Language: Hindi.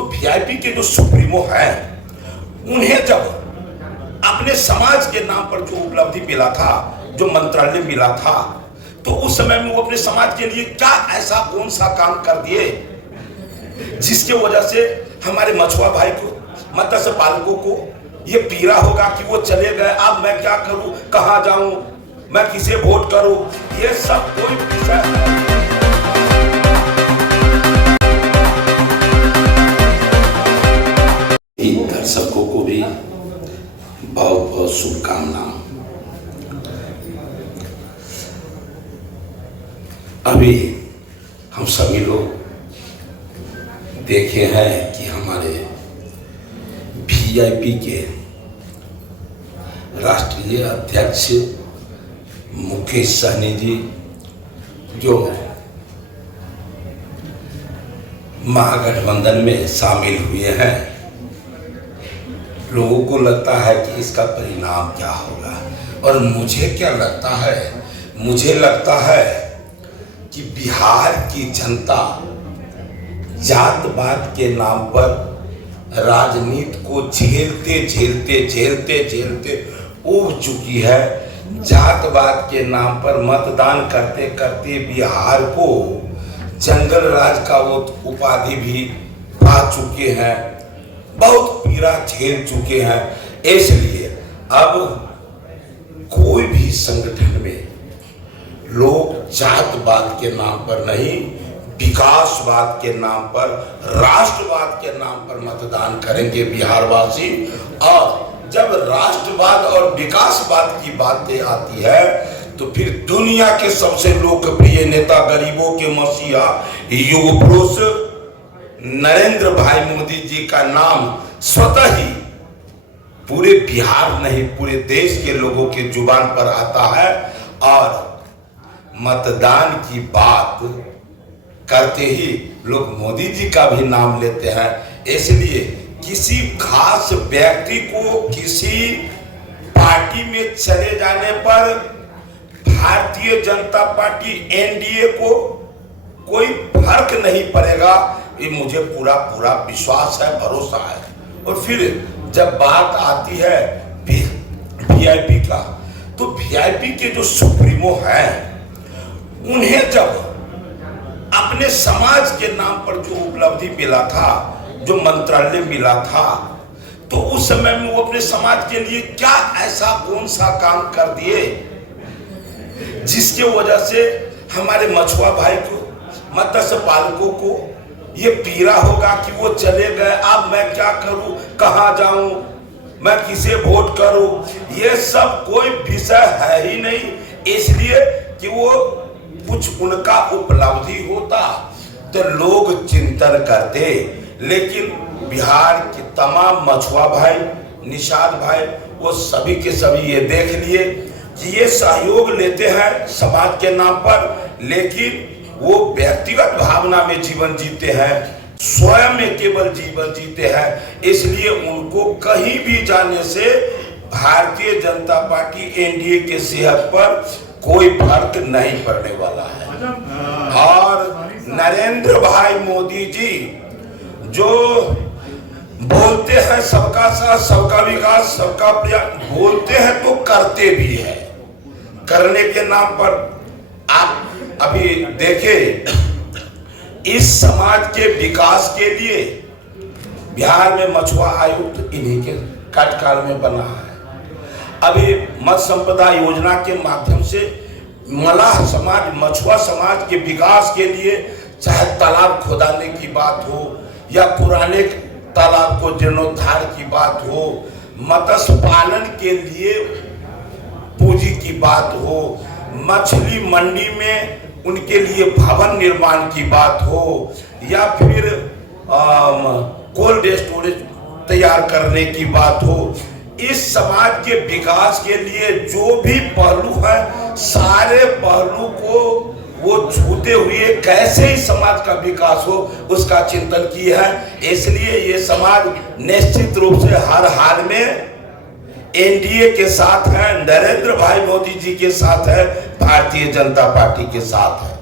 तो वीआईपी के जो सुप्रीमो हैं, उन्हें जब अपने समाज के नाम पर जो उपलब्धि मिला था, जो मंत्रालय मिला था, तो उस समय में वो अपने समाज के लिए क्या ऐसा कौन सा काम कर दिए जिसके वजह से हमारे मछुआ भाई को, मत्स्य पालकों को ये पीड़ा होगा कि वो चले गए, अब मैं क्या करूं, कहां जाऊं, मैं किसे वोट करूं, ये सब कोई विषय है। दर्शकों को भी बहुत बहुत शुभकामनाएं। अभी हम सभी लोग देखे हैं कि हमारे वीआईपी के राष्ट्रीय अध्यक्ष मुकेश सहनी जी जो महागठबंधन में शामिल हुए हैं, लोगों को लगता है कि इसका परिणाम क्या होगा। और मुझे क्या लगता है, मुझे लगता है कि बिहार की जनता जातपात के नाम पर राजनीति को झेलते झेलते झेलते झेलते ऊब चुकी है। जातपात के नाम पर मतदान करते करते बिहार को जंगल राज का वो उपाधि भी पा चुके हैं, बहुत पीड़ा झेल चुके हैं। इसलिए अब कोई भी संगठन में लोग जातवाद के नाम पर नहीं, विकासवाद के नाम पर, राष्ट्रवाद के नाम पर मतदान करेंगे बिहारवासी। और जब राष्ट्रवाद और विकासवाद की बातें आती है तो फिर दुनिया के सबसे लोकप्रिय नेता, गरीबों के मसीहा, युग पुरुष नरेंद्र भाई मोदी जी का नाम स्वतः ही पूरे बिहार नहीं पूरे देश के लोगों के जुबान पर आता है। और मतदान की बात करते ही लोग मोदी जी का भी नाम लेते हैं। इसलिए किसी खास व्यक्ति को किसी पार्टी में चले जाने पर भारतीय जनता पार्टी एनडीए को कोई फर्क नहीं पड़ेगा, ये मुझे पूरा पूरा विश्वास है, भरोसा है। और फिर जब बात आती है वीआईपी का, तो वीआईपी के जो सुप्रीमो हैं, उन्हें जब अपने समाज के नाम पर जो उपलब्धि मिला था, जो मंत्रालय मिला था, तो उस समय में वो अपने समाज के लिए क्या ऐसा कौन सा काम कर दिए जिसके वजह से हमारे मछुआ भाई को, मत्स्य पालकों को ये पीड़ा होगा कि वो चले गए, अब मैं क्या करूं, कहां जाऊं, मैं किसे वोट करूं, ये सब कोई विषय है ही नहीं। इसलिए कि वो कुछ उनका उपलब्धि होता तो लोग चिंतन करते, लेकिन बिहार के तमाम मछुआ भाई, निषाद भाई, वो सभी के सभी ये देख लिए कि ये सहयोग लेते हैं समाज के नाम पर, लेकिन वो व्यक्तिगत भावना में जीवन जीते हैं, स्वयं में केवल जीवन जीते हैं। इसलिए उनको कहीं भी जाने से भारतीय जनता पार्टी एनडीए के सेहत पर कोई फर्क नहीं पड़ने वाला है। और नरेंद्र भाई मोदी जी जो बोलते हैं सबका साथ, सबका विकास, सबका प्रयास, बोलते हैं तो करते भी हैं। करने के नाम पर आप अभी देखें, इस समाज के विकास के लिए बिहार में मछुआ आयुक्त इन्हीं के कार्यकाल में बना है। अभी मत्स्य संपदा योजना के माध्यम से मलाह समाज, मछुआ समाज के विकास के लिए चाहे तालाब खोदाने की बात हो या पुराने तालाब को जीर्णोद्धार की बात हो, मत्स्य पालन के लिए पूंजी की बात हो, मछली मंडी में उनके लिए भवन निर्माण की बात हो, या फिर कोल्ड स्टोरेज तैयार करने की बात हो, इस समाज के विकास के लिए जो भी पहलू है, सारे पहलू को वो छूते हुए कैसे ही समाज का विकास हो उसका चिंतन किया है। इसलिए ये समाज निश्चित रूप से हर हाल में एनडीए के साथ है, नरेंद्र भाई मोदी जी के साथ है, भारतीय जनता पार्टी के साथ है।